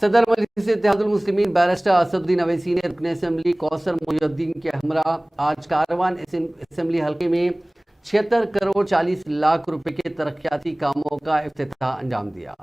सदर मजलिस इत्तेहादुल मुस्लिमीन बैरिस्टर असदुद्दीन अवैसी ने रुकन असम्बली कौसर मोहिउद्दीन के हमरा आज कारवान असम्बली हल्के में 76 करोड़ 40 लाख रुपए के तरक्याती कामों का इफ्तिताह अंजाम दिया।